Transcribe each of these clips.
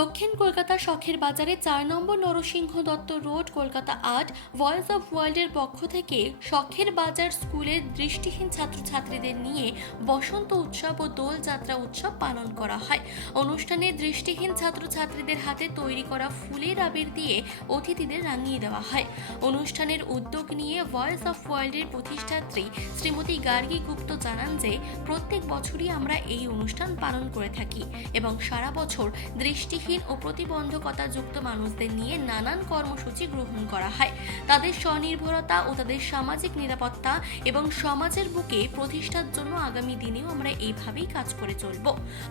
দক্ষিণ কলকাতা শখের বাজারে ৪ number Narasingha Dutta road, Kolkata ৮ voice of ওয়ার্ল্ডের পক্ষ থেকে শখের বাজার স্কুলের দৃষ্টিহীন ছাত্রছাত্রীদের নিয়ে বসন্ত উৎসব ও দোলযাত্রা উৎসব পালন করা হয়। অনুষ্ঠানে দৃষ্টিহীন ছাত্রছাত্রীদের হাতে তৈরি করা ফুলের আবির দিয়ে অতিথিদের রাঙিয়ে দেওয়া হয়। অনুষ্ঠানের উদ্যোগ নিয়ে ভয়েস অফ ওয়ার্ল্ডের প্রতিষ্ঠাত্রী শ্রীমতী গার্গী গুপ্ত জানান যে প্রত্যেক বছরই আমরা এই অনুষ্ঠান পালন করে থাকি এবং সারা বছর দৃষ্টিহীন ও প্রতিবন্ধকতাযুক্ত মানুষদের নিয়ে নানান কর্মসূচি গ্রহণ করা হয়। তাদের স্বনির্ভরতা ও তাদের সামাজিক নিরাপত্তা এবং সমাজের বুকে প্রতিষ্ঠার জন্য আগামী দিনেও আমরা এইভাবেই কাজ করে চলব।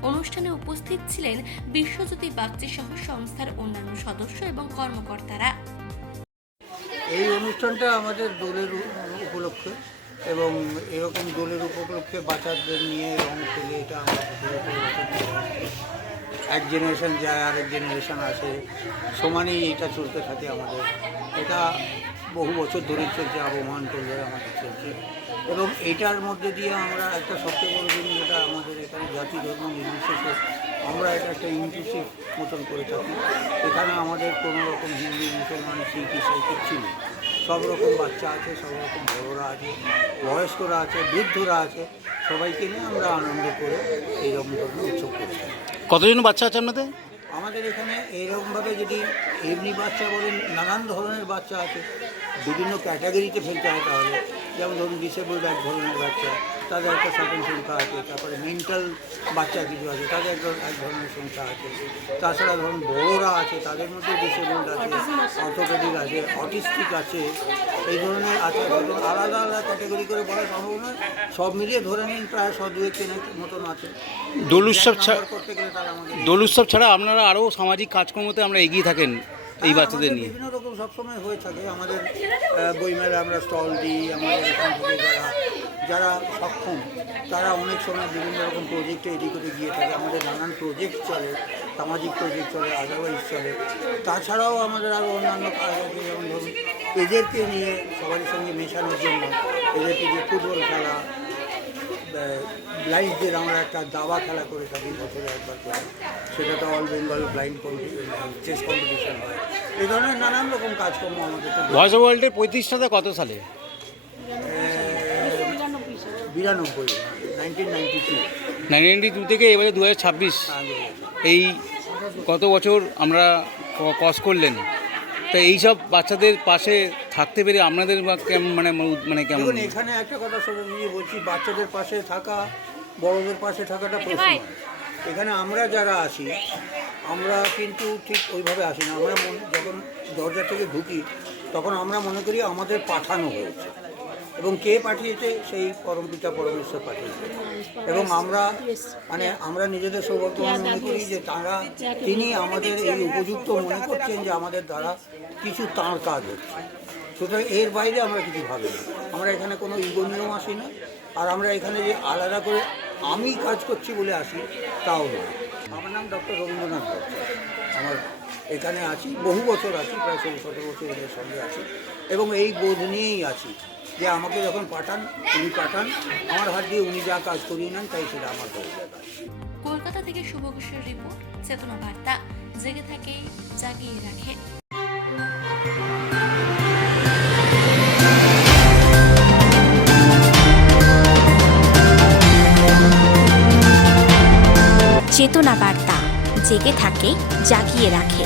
অনুষ্ঠানে উপস্থিত ছিলেন বিশ্বজ্যোতি বাগচি সহ সংস্থার অন্যান্য সদস্য এবং কর্মকর্তারা। এই অনুষ্ঠানটা আমাদের দোলের উপলক্ষে এবং এরকম দোলের উপলক্ষে বাচ্চাদের নিয়ে রং খেলে এটা এক জেনারেশন যায় আরেক জেনারেশন আসে, সমানেই এটা চলতে থাকে আমাদের। এটা বহু বছর ধরে চলছে, আবহমান ধরে আমাদের চলছে এবং এটার মধ্যে দিয়ে আমরা একটা সবচেয়ে বড় জিনিস, যেটা আমাদের এখানে জাতি ধর্ম নির্বিশেষে আমরা এটা একটা ইনক্লুসিভ মতন করে থাকি। এখানে আমাদের কোনো রকম হিন্দু, মুসলমান, শিখ, ইসাই কিচ্ছু নেই। সব রকম বাচ্চা আছে, সব রকম বড়রা আছে, বয়স্করা আছে, বৃদ্ধরা আছে, সবাইকে নিয়ে আমরা আনন্দ করে এইরকম ধরনের উৎসব করি। কতজন বাচ্চা আছে আপনাদের? আমাদের এখানে এইরকমভাবে যদি এমনি বাচ্চা বলেন, নানান ধরনের বাচ্চা আছে, বিভিন্ন ক্যাটাগরিতে ফেলতে হয়। তাহলে যেমন ধরুন ডিসেবলড এক ধরনের বাচ্চা, তাদের একটা সার্টেন সংখ্যা আছে। তারপরে মেন্টাল বাচ্চা কিছু আছে, তাদের এক ধরনের সংখ্যা আছে। তাছাড়া ধরুন বড়োরা আছে, তাদের মধ্যে ডিসেবলড আছে, অর্থোপেডিক আছে, অটিস্টিক আছে, এই ধরনের আছে। আলাদা আলাদা ক্যাটাগরি করে বলা সম্ভব নয়, সব মিলিয়ে ধরে নিন প্রায় 100-200 মতন আছে। দোল উৎসব করতে গেলে তারা আমাদের দোল উৎসব ছাড়া আপনারা আরও সামাজিক কাজকর্মতে আমরা এগিয়ে থাকেন এই বাচ্চাদের নিয়ে? বিভিন্ন রকম সবসময় হয়ে থাকে। আমাদের বইমেলা আমরা স্টল দিই। আমাদের এখান থেকে যারা সক্ষম তারা অনেক সময় বিভিন্ন রকম প্রজেক্টে এদিক ওদিক গিয়ে থাকে। আমাদের নানান প্রজেক্ট চলে, সামাজিক প্রজেক্ট চলে, আদারওয়াইজ চলে। তাছাড়াও আমাদের আরও অন্যান্য কাজ আছে, যেমন ধরুন এদেরকে নিয়ে সবারই সঙ্গে মেশানোর জন্য এদেরকে যে ফুটবল খেলা, ব্লাইন্ডদের আমরা একটা দাবা খেলা করে থাকি বছরে একবার করে, সেটা তো all Bengal blind chess competition হয়। এই ধরনের নানান রকম কাজকর্ম আমাদের। ভয়েস অফ ওয়ার্ল্ডের প্রতিষ্ঠাতা কত সালে? 92, 1992। 1992 থেকে এবারে 2026, এই কত বছর আমরা কস করলেন। তো এইসব বাচ্চাদের পাশে থাকতে পেরে আপনাদের কেমন মানে কেমন? এখানে একটা কথা সবাই বলছি, বাচ্চাদের পাশে থাকা, বড়দের পাশে থাকাটা প্রশ্ন নয়। এখানে আমরা যারা আসি, আমরা কিন্তু ঠিক ওইভাবে আসি না। আমরা যখন দরজা থেকে ঢুকি তখন আমরা মনে করি আমাদের পাঠানো হয়েছে এবং কে পাঠিয়েছে, সেই পরমপিতা পরমেশ্বর পাঠিয়েছে। এবং আমরা নিজেদের সৌভাগ্যবান মনে করি যে তিনি আমাদের এই উপযুক্ত মনে করছেন যে আমাদের দ্বারা কিছু তাঁর কাজ হচ্ছে। সুতরাং এর বাইরে আমরা কিছু ভাবি না। আমরা এখানে কোনো ইগো নিয়েও আসি না। আর আমরা এখানে যে আলাদা করে আমি কাজ করছি বলে আসি তাও নয়। আমার নাম ডক্টর রবীন্দ্রনাথ দত্ত। আমার এখানে আছি, বহু বছর আছি, প্রায় 16-17 বছর এদের সঙ্গে আছি এবং এই বোধ নিয়েই আছি যে আমাকে যখন উনি পাঠান, আমার হাত দিয়ে উনি যা কাজ করিয়ে নেন তাই সেটা আমার হয়ে যায়। কলকাতা থেকে শুভ ঘোষের রিপোর্ট, চেতনা বার্তা। জেগে থাকে, জাগিয়ে রাখে। চেতনা বার্তা, জেগে থাকে, জাগিয়ে রাখে।